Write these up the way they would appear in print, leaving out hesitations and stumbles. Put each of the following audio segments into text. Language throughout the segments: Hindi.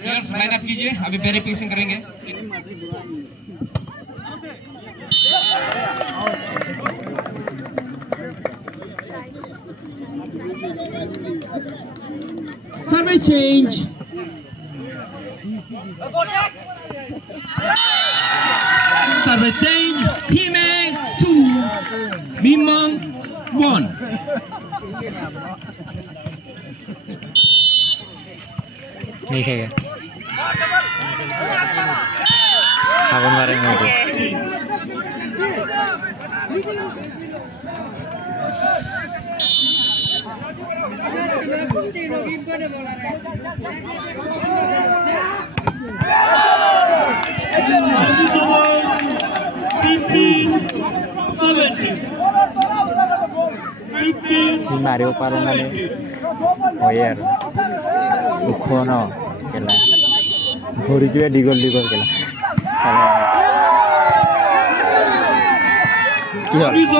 प्लेयर्स लाइन अप कीजिए, अभी वेरिफिकेशन करेंगे। Service change. Service change. Hime 2, Mimang 1. नहीं है अपन मारेंगे तो Mario parungan ni, oh ya, ukhono kela, gori juga digol kela. Service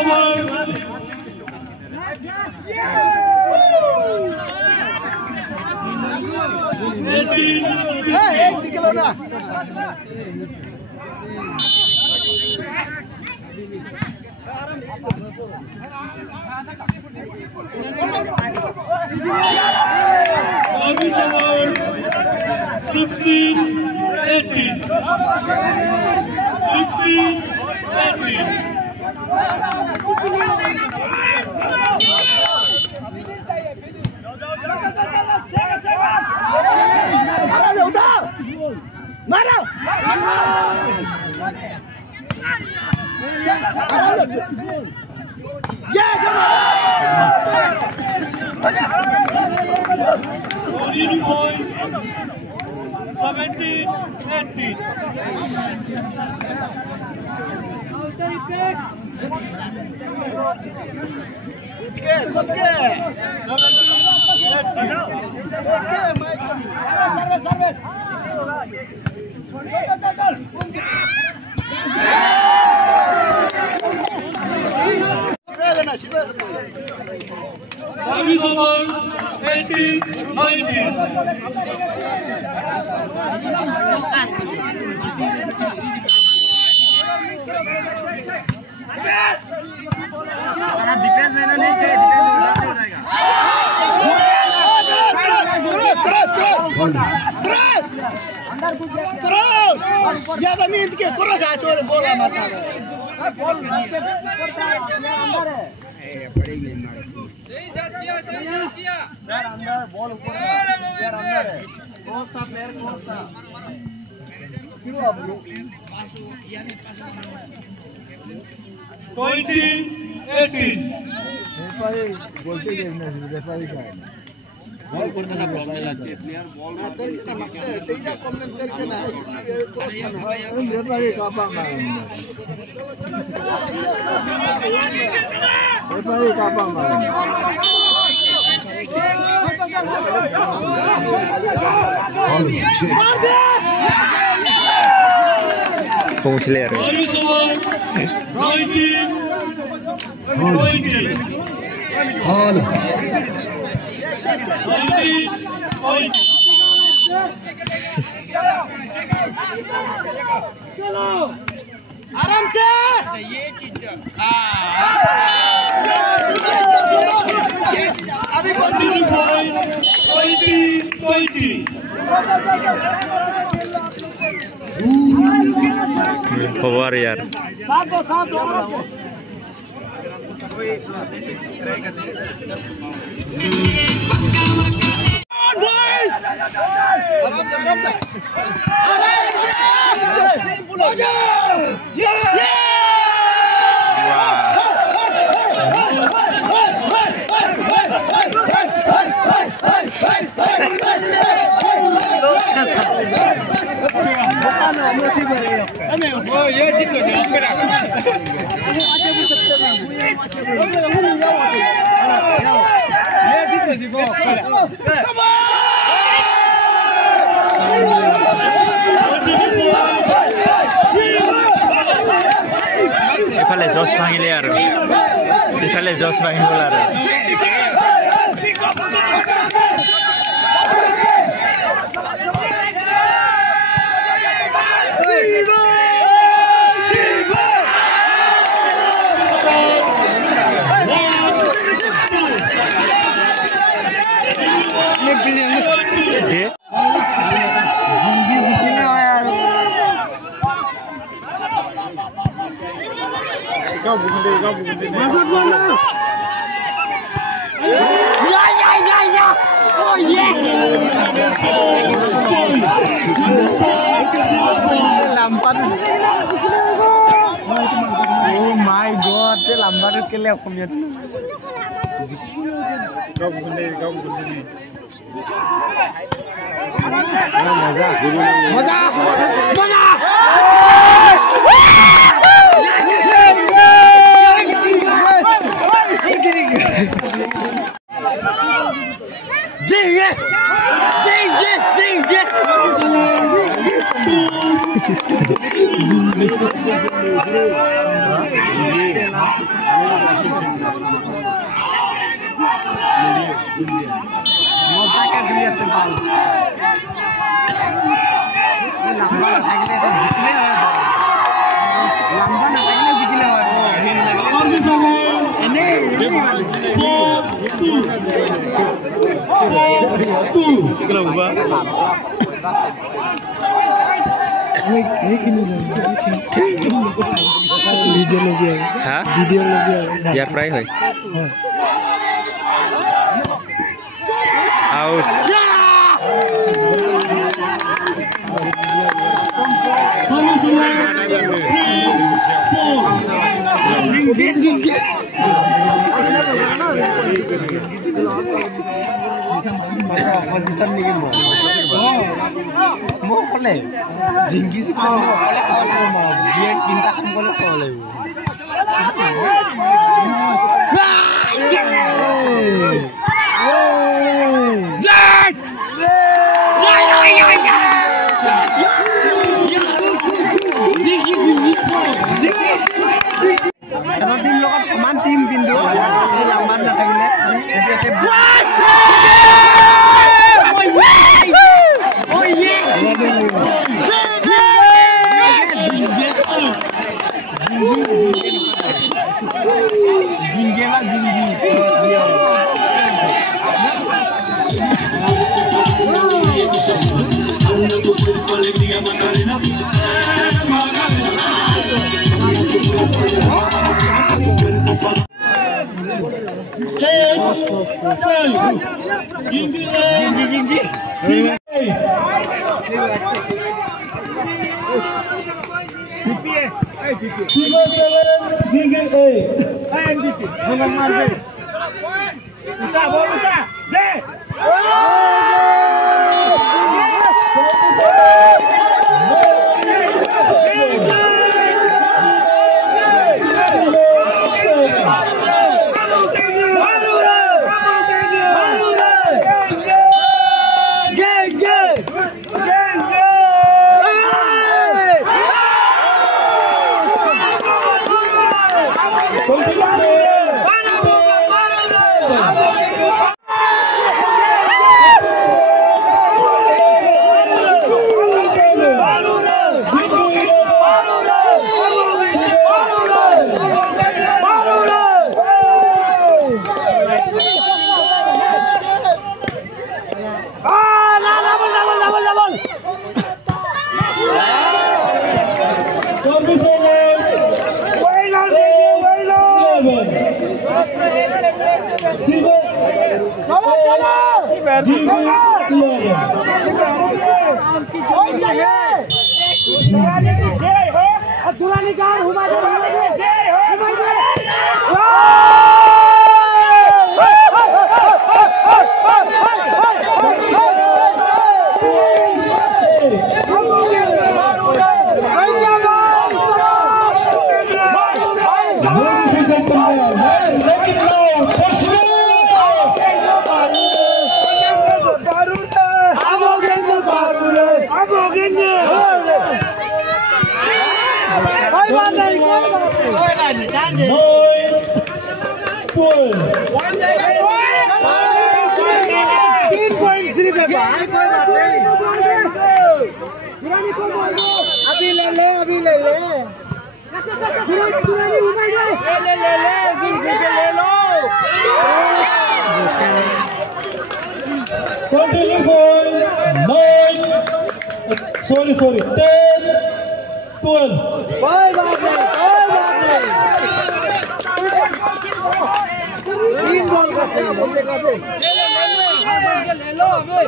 over 16-18. 16-18. Point 17-18. Service over 18-19. Defence में नहीं चाहिए, क्रॉस या जमीन के क्रॉस आ चोर बोला माता है यार अंदर बॉल ऊपर यार अंदर है क्रॉस था प्लेयर क्रॉस था क्यों अब पास या नहीं पास 20-18. रेफरी बोलते देखना रेफरी का बॉल करने का प्रॉब्लम लगती है प्लेयर बॉल ना तेरे के ना तेरा कमेंट करके ना क्रॉस करना रेफरी का पांगा रेफरी का पांगा पहुंच ले रहे 19-20. चलो आराम से ये चीज अभी कंटिन्यू पॉइंट 20-20. खबर यार साथ दो आराम से boys Ifale Josh Vangilar. Ifale Josh Vangilar. Oh my god, ते लांबार केले अखमियात गाव गुंडे मजा ভিডিও ইয়াৰ পৰাই হয় out mau boleh tinggi sih mau dia cinta kan boleh boleh kalau tim lo kan teman tim pintu lamban datangnya Sorry, 10, 12. Bye. ले लो अबे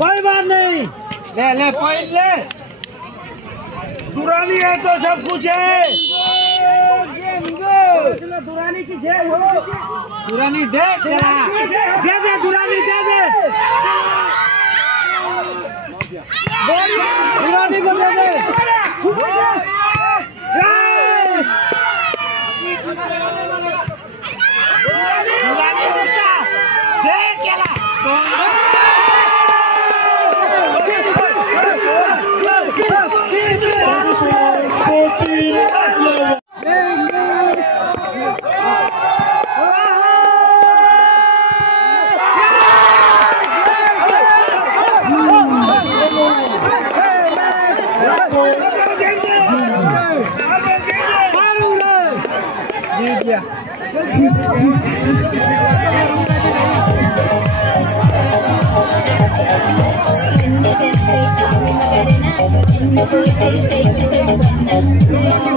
कोई बात नहीं, ले ले पॉइंट ले। दुरानी है तो सब कुछ है। दुरानी की जेल हो। दुरानी दे तेरा, दे दे दुरानी दे दे। दुरानी को दे दे। दुरानी उल्टा दे केला। Say